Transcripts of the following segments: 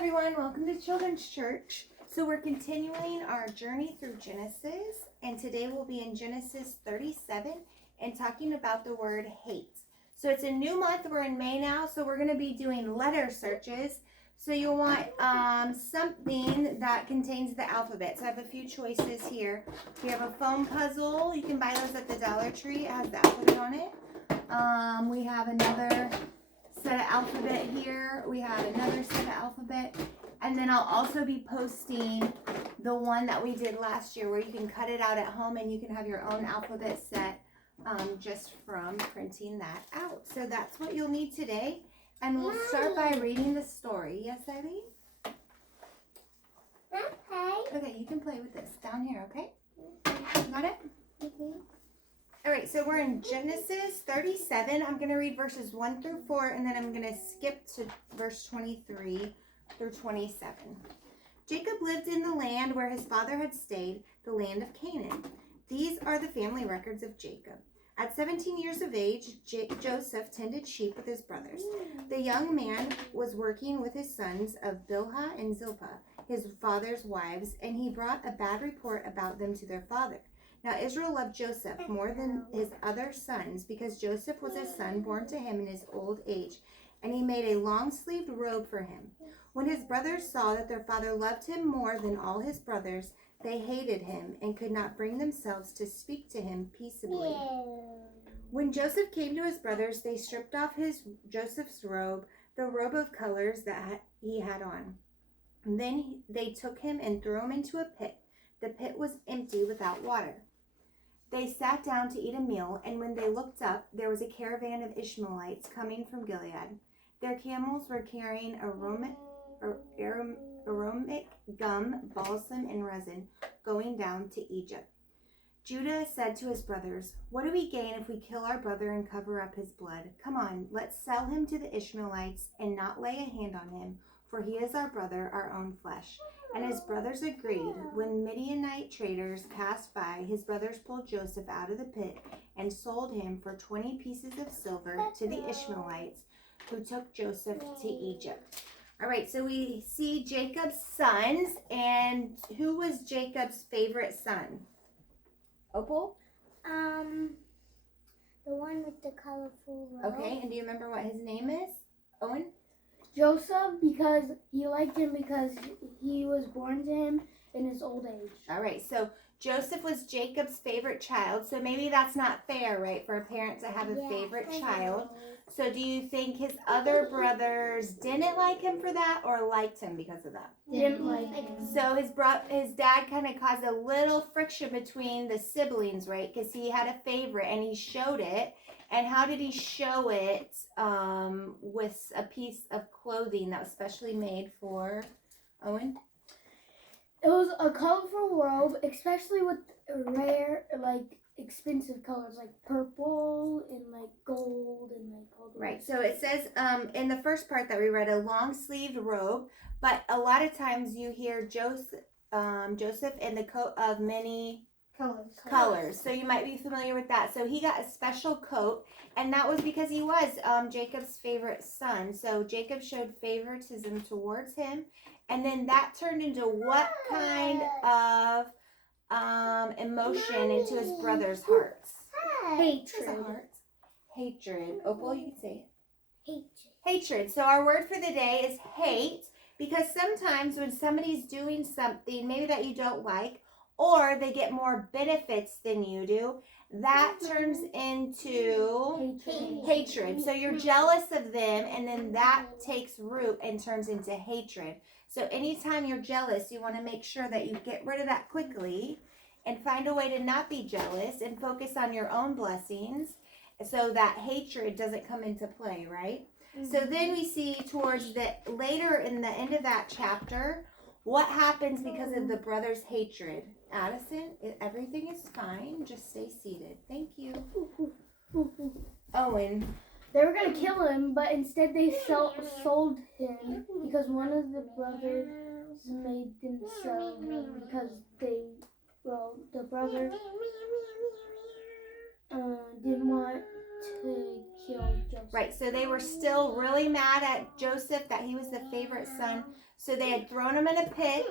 everyone, welcome to Children's Church. So we're continuing our journey through Genesis, and today we'll be in Genesis 37 and talking about the word hate. So it's a new month, we're in May now, so we're going to be doing letter searches. So you'll want something that contains the alphabet. So I have a few choices here. We have a foam puzzle, you can buy those at the Dollar Tree, it has the alphabet on it. We have another set of alphabet here. We have another set of alphabet. And then I'll also be posting the one that we did last year where you can cut it out at home and you can have your own alphabet set just from printing that out. So that's what you'll need today. And we'll start by reading the story. Yes, Eileen? Okay. Okay, you can play with this down here, okay? Got it? Mm-hmm. All right, so we're in Genesis 37. I'm going to read verses 1 through 4, and then I'm going to skip to verse 23 through 27. Jacob lived in the land where his father had stayed, the land of Canaan. These are the family records of Jacob. At 17 years of age, Joseph tended sheep with his brothers. The young man was working with his sons of Bilhah and Zilpah, his father's wives, and he brought a bad report about them to their father. Now Israel loved Joseph more than his other sons because Joseph was a son born to him in his old age, and he made a long-sleeved robe for him. When his brothers saw that their father loved him more than all his brothers, they hated him and could not bring themselves to speak to him peaceably. When Joseph came to his brothers, they stripped off Joseph's robe, the robe of colors that he had on. And then they took him and threw him into a pit. The pit was empty without water. They sat down to eat a meal, and when they looked up, there was a caravan of Ishmaelites coming from Gilead. Their camels were carrying aromatic gum, balsam, and resin, going down to Egypt. Judah said to his brothers, "What do we gain if we kill our brother and cover up his blood? Come on, let's sell him to the Ishmaelites and not lay a hand on him, for he is our brother, our own flesh." And his brothers agreed. When Midianite traders passed by, his brothers pulled Joseph out of the pit and sold him for 20 pieces of silver to the Ishmaelites, who took Joseph to Egypt. All right, so we see Jacob's sons, and who was Jacob's favorite son? Opal? The one with the colorful robe. Okay, and do you remember what his name is? Owen? Joseph, because he liked him because he was born to him in his old age. All right, so Joseph was Jacob's favorite child, so maybe that's not fair, right, for a parent to have a favorite child. So do you think his other brothers didn't like him for that or liked him because of that? Didn't like him. So his dad kind of caused a little friction between the siblings, right, because he had a favorite and he showed it. And how did he show it? With a piece of clothing that was specially made for Owen? It was a colorful robe, especially with rare, expensive colors, like purple and gold and all the Right. So it says in the first part that we read, a long-sleeved robe, but a lot of times you hear Joseph in the coat of many colors. So you might be familiar with that. So he got a special coat, and that was because he was Jacob's favorite son. So Jacob showed favoritism towards him, and then that turned into what kind of emotion into his brothers' hearts? Hatred. Hatred. Opal, you can say it. Hatred. So our word for the day is hate, because sometimes when somebody's doing something maybe that you don't like, or they get more benefits than you do, that turns into hatred. So you're jealous of them, and then that takes root and turns into hatred. So anytime you're jealous, you want to make sure that you get rid of that quickly and find a way to not be jealous and focus on your own blessings so that hatred doesn't come into play, right? Mm-hmm. So then we see towards later in the end of that chapter, what happens because of the brothers' hatred. Addison, everything is fine. Just stay seated. Thank you. Owen. They were going to kill him, but instead they sold him because one of the brothers made them sell him because the brother didn't want to kill Joseph. Right, so they were still really mad at Joseph that he was the favorite son. So they had thrown him in a pit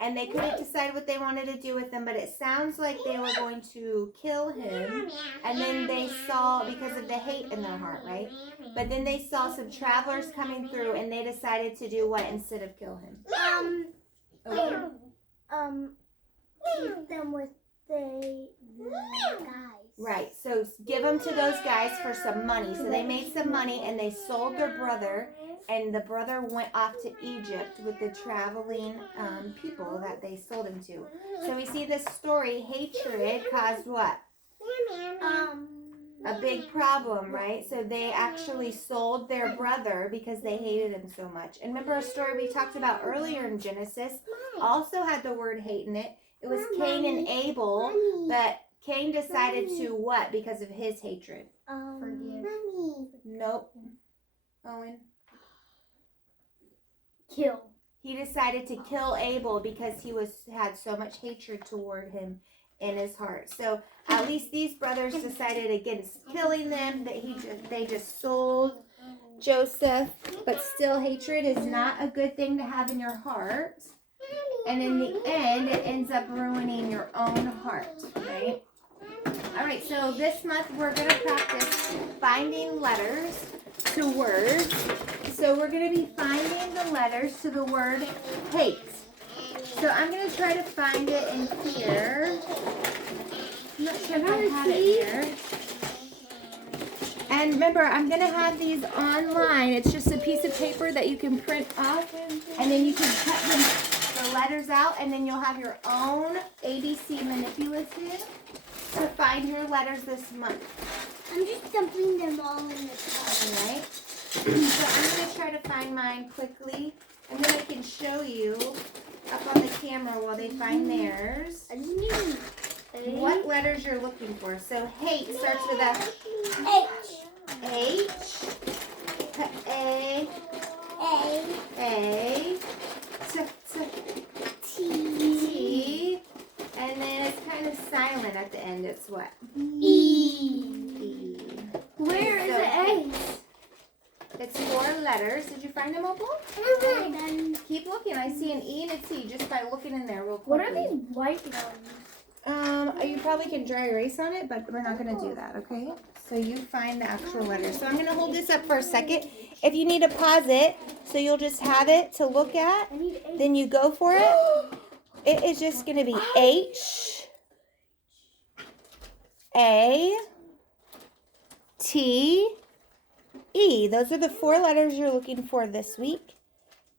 and they couldn't decide what they wanted to do with him, but it sounds like they were going to kill him. And then they saw, because of the hate in their heart, right? But then they saw some travelers coming through and they decided to do what instead of kill him? Okay. Keep them with the guys. Right, so give them to those guys for some money. So they made some money and they sold their brother, and the brother went off to Egypt with the traveling people that they sold him to. So we see this story, hatred caused what? A big problem, right? So they actually sold their brother because they hated him so much. And remember a story we talked about earlier in Genesis also had the word hate in it. It was Cain and Abel, but Cain decided to what because of his hatred? Forgive. Nope. Owen? Kill. He decided to kill Abel because he had so much hatred toward him in his heart. So at least these brothers decided against killing them, that they just sold Joseph. But still, hatred is not a good thing to have in your heart. And in the end, it ends up ruining your own heart, right? All right, so this month we're going to practice finding letters to words. So we're going to be finding the letters to the word hate. So I'm going to try to find it in here. I'm not sure if I have it here. And remember, I'm going to have these online. It's just a piece of paper that you can print off, and then you can cut the letters out, and then you'll have your own ABC manipulative to find your letters this month. I'm just dumping them all in the cup. All right. So I'm going to try to find mine quickly, and then I can show you up on the camera while they find theirs what letters you're looking for. So hate starts with a H, A, T, and then it's kind of silent at the end. It's what? E. Where is the A? It's 4 letters. Did you find them, Opal? Keep looking. I see an E and a T just by looking in there real quickly. What are these white ones? You probably can dry erase on it, but we're not going to do that, okay? So you find the actual letters. So I'm going to hold this up for a second. If you need to pause it, so you'll just have it to look at, I need A. then you go for it. It is just going to be H, A, T, E. Those are the 4 letters you're looking for this week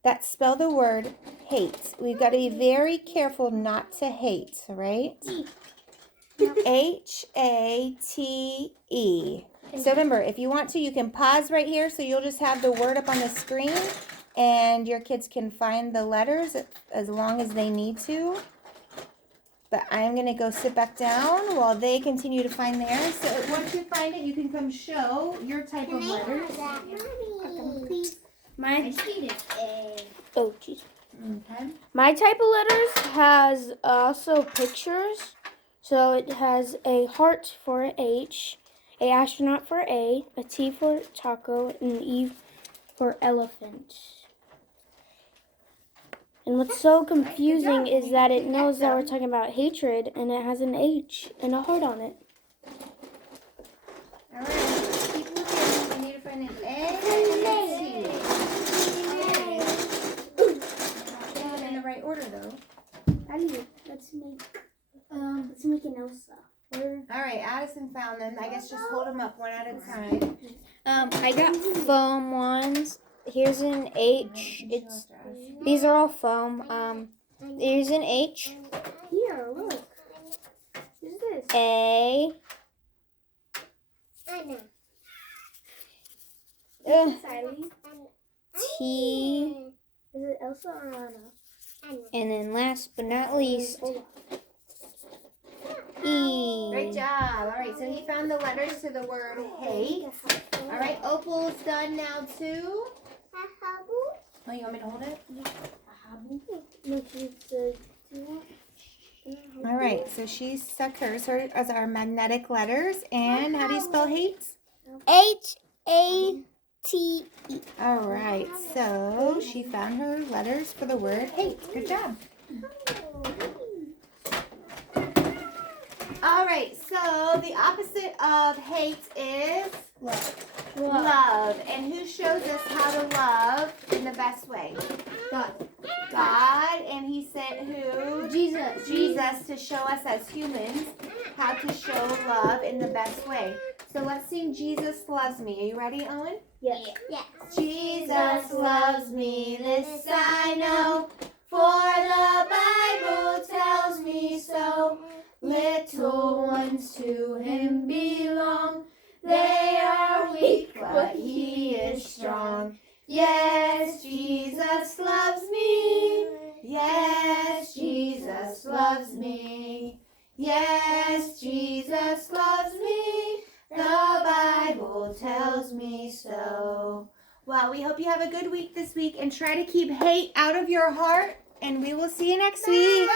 that spell the word hate. We've got to be very careful not to hate, right? H-A-T-E. So remember, if you want to, you can pause right here so you'll just have the word up on the screen and your kids can find the letters as long as they need to. But I'm going to go sit back down while they continue to find theirs. So once you find it, you can come show your type of letters. My oh jeez. Okay. My type of letters has also pictures. So it has a heart for an H, a astronaut for A T for taco, and an E for elephant. And what's so confusing is that it knows that we're talking about hatred, and it has an H and a heart on it. All right. Keep looking. We need to find an A and a T. Not doing them in the right order though. Let's make an Elsa. All right, Addison found them. I guess just hold them up one at a time. I got foam ones. Here's an H. These are all foam. Here's an H. Here, look. Who's this? A. Siley. T. Is it Elsa or Anna? And then last but not least, E. Great job. All right, so he found the letters to the word hate. All right, Opal's done now too. Oh, you want me to hold it? All right, so she stuck hers as our magnetic letters. And how do you spell hate? H-A-T-E. All right, so she found her letters for the word hate. Good job. All right, so the opposite of hate is love. And who shows us how to love in the best way? God. God, and he sent who? Jesus. Jesus to show us as humans how to show love in the best way. So let's sing Jesus Loves Me. Are you ready, Owen? Yes. Yes. Jesus loves me, this I know, for the Bible tells me so. Little ones to him belong. They are weak, but he is strong. Yes, Jesus loves me. Yes, Jesus loves me. Yes, Jesus loves me. The Bible tells me so. Well, we hope you have a good week this week and try to keep hate out of your heart. And we will see you next week.